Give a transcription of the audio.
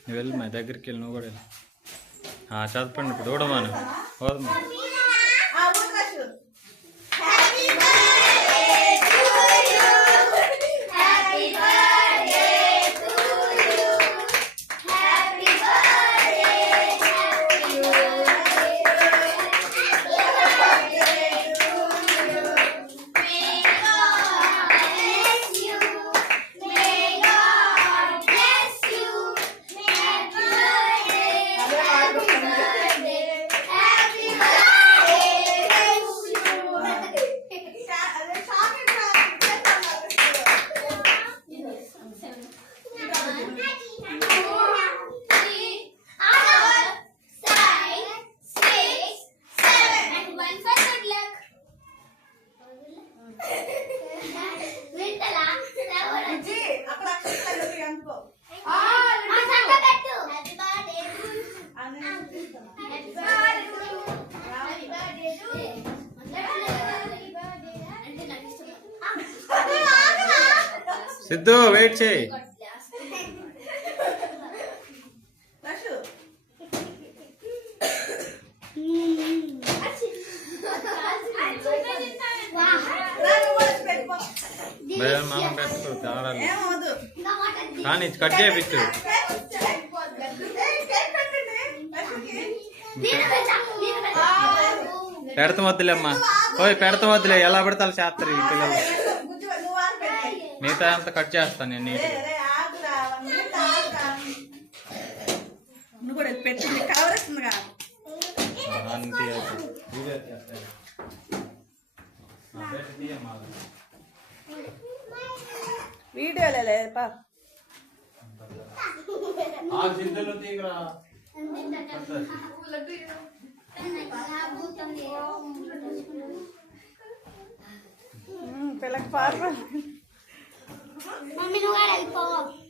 నువ్వు వెళ్ళి మా దగ్గరికి వెళ్ళి నువ్వు కూడా వెళ్ళి చదవండి ఇప్పుడు చూడమాను పోదమ్మా. సిద్ధు వెయిట్ చేయి. మనం పెట్టు కానీ కట్ చేయించు. పెడతాం వద్దులేమ్మా. ఓయ్ పెడతాం వద్దులే, ఎలా పెడతా చేస్తారు ఈ పిల్లలు. మిగతా అంతా కట్ చేస్తాను నేను నీట్గా. వీడియో పిల్లకి పార్వ